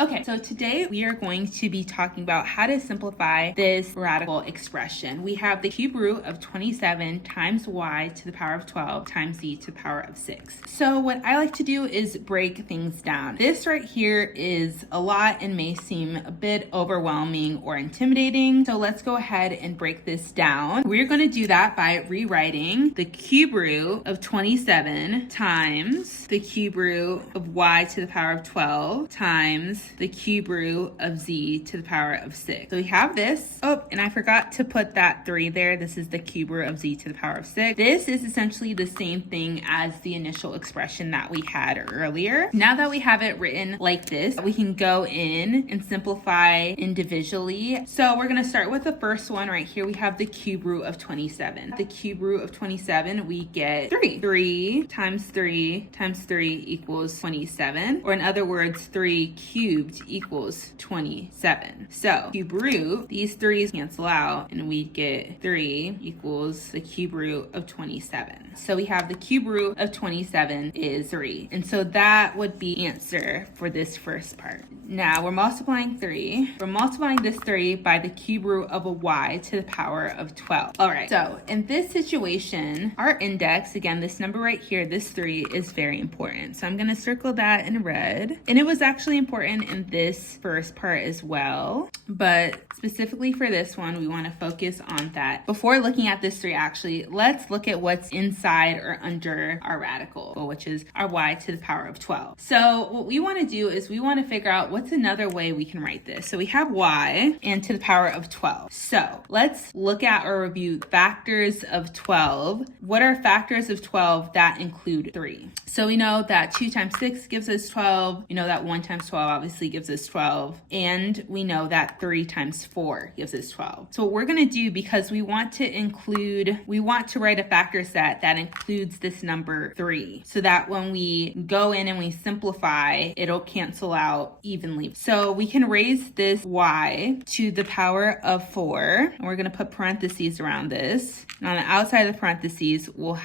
Okay, so today we are going to be talking about how to simplify this radical expression. We have the cube root of 27 times y to the power of 12 times z to the power of 6. So what I like to do is break things down. This right here is a lot and may seem a bit overwhelming or intimidating. So let's go ahead and break this down. We're going to do that by rewriting the cube root of 27 times the cube root of y to the power of 12 times the cube root of z to the power of 6. So we have this. Oh, and I forgot to put that 3 there. This is the cube root of z to the power of 6. This is essentially the same thing as the initial expression that we had earlier. Now that we have it written like this, we can go in and simplify individually. So we're going to start with the first one right here. We have the cube root of 27. The cube root of 27, we get 3. 3 times 3 times 3 equals 27. Or in other words, 3 cubed equals 27. So cube root, these 3's cancel out and we get 3 equals the cube root of 27. So we have the cube root of 27 is 3. And so that would be answer for this first part. Now we're multiplying 3. We're multiplying this 3 by the cube root of a y to the power of 12. All right, so in this situation, our index, again, this number right here, this 3 is very important. So I'm going to circle that in red. And it was actually important in this first part as well, but specifically for this one, we want to focus on that. Before looking at this 3, actually, let's look at what's inside or under our radical, which is our y to the power of 12. So what we want to do is we want to figure out what's another way we can write this. So we have y and to the power of 12. So let's look at or review factors of 12. What are factors of 12 that include 3? So we know that 2 times 6 gives us 12. We know that 1 times 12 obviously gives us 12. And we know that 3 times 4 gives us 12. So what we're going to do, because we want to write a factor set that includes this number 3, so that when we go in and we simplify, it'll cancel out evenly. So we can raise this y to the power of 4, and we're going to put parentheses around this. And on the outside of the parentheses, we'll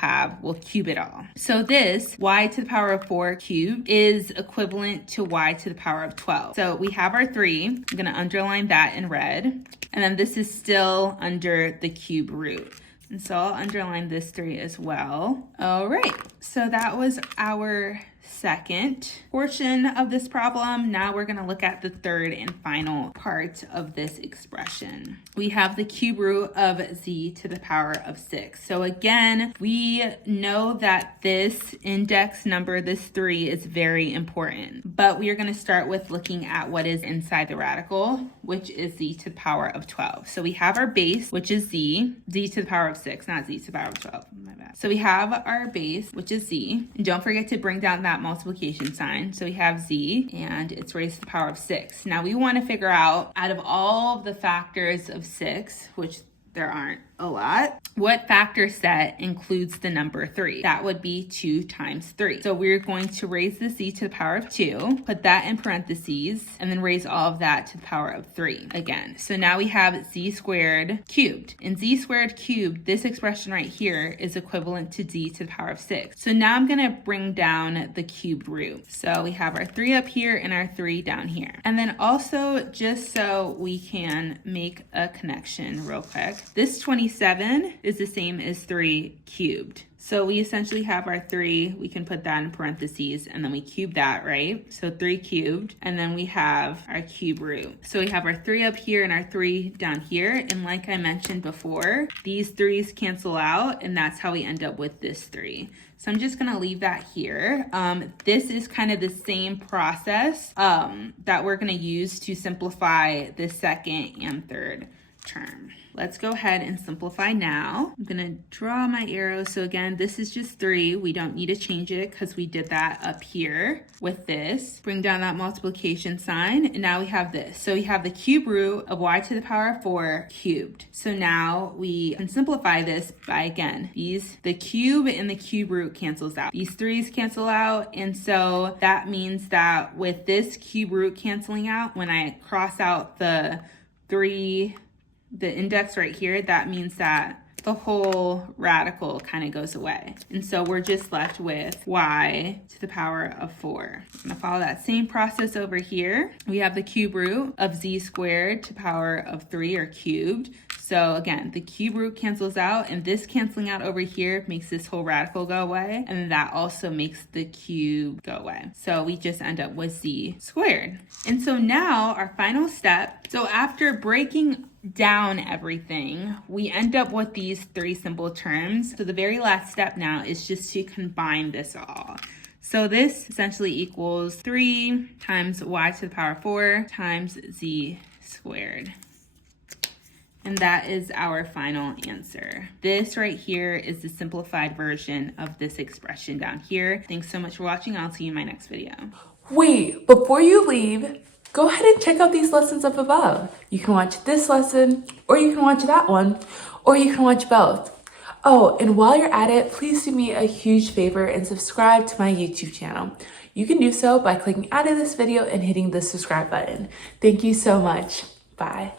cube it all. So this y to the power of 4 cubed is equivalent to y to the power of 12. So we have our 3. I'm going to underline that in red. And then this is still under the cube root. And so I'll underline this 3 as well. All right, so that was our second portion of this problem. Now we're going to look at the third and final part of this expression. We have the cube root of z to the power of 6. So again, we know that this index number, this 3, is very important, but we are going to start with looking at what is inside the radical, which is z to the power of 12. So we have our base, which is z to the power of 6, not z to the power of 12. My bad. So we have our base, which is z. And don't forget to bring down that multiplication sign. So we have z, and it's raised to the power of 6. Now we want to figure out of all of the factors of 6, which there aren't a lot, what factor set includes the number 3? That would be 2 times 3. So we're going to raise the z to the power of 2, put that in parentheses, and then raise all of that to the power of 3 again. So now we have z squared cubed. And z squared cubed, this expression right here, is equivalent to z to the power of 6. So now I'm going to bring down the cubed root. So we have our 3 up here and our 3 down here. And then also, just so we can make a connection real quick, this 27 is the same as 3 cubed. So we essentially have our 3, we can put that in parentheses, and then we cube that, right? So 3 cubed, and then we have our cube root. So we have our 3 up here and our 3 down here, and like I mentioned before, these 3's cancel out, and that's how we end up with this 3. So I'm just gonna leave that here. This is kind of the same process that we're gonna use to simplify the second and third term. Let's go ahead and simplify now. I'm gonna draw my arrow. So again, this is just 3. We don't need to change it because we did that up here with this. Bring down that multiplication sign, and now we have this. So we have the cube root of y to the power of 4 cubed. So now we can simplify this by, again, the cube and the cube root cancels out. These 3's cancel out, and so that means that with this cube root canceling out, when I cross out the 3, the index right here, that means that the whole radical kind of goes away. And so we're just left with y to the power of 4. I'm gonna follow that same process over here. We have the cube root of z squared to the power of 3, or cubed. So again, the cube root cancels out, and this canceling out over here makes this whole radical go away, and that also makes the cube go away. So we just end up with z squared. And so now our final step, so after breaking down everything, we end up with these 3 simple terms. So the very last step now is just to combine this all. So this essentially equals 3 times y to the power of 4 times z squared. And that is our final answer. This right here is the simplified version of this expression down here. Thanks so much for watching. I'll see you in my next video. Wait, before you leave, go ahead and check out these lessons up above. You can watch this lesson, or you can watch that one, or you can watch both. Oh, and while you're at it, please do me a huge favor and subscribe to my YouTube channel. You can do so by clicking out of this video and hitting the subscribe button. Thank you so much. Bye.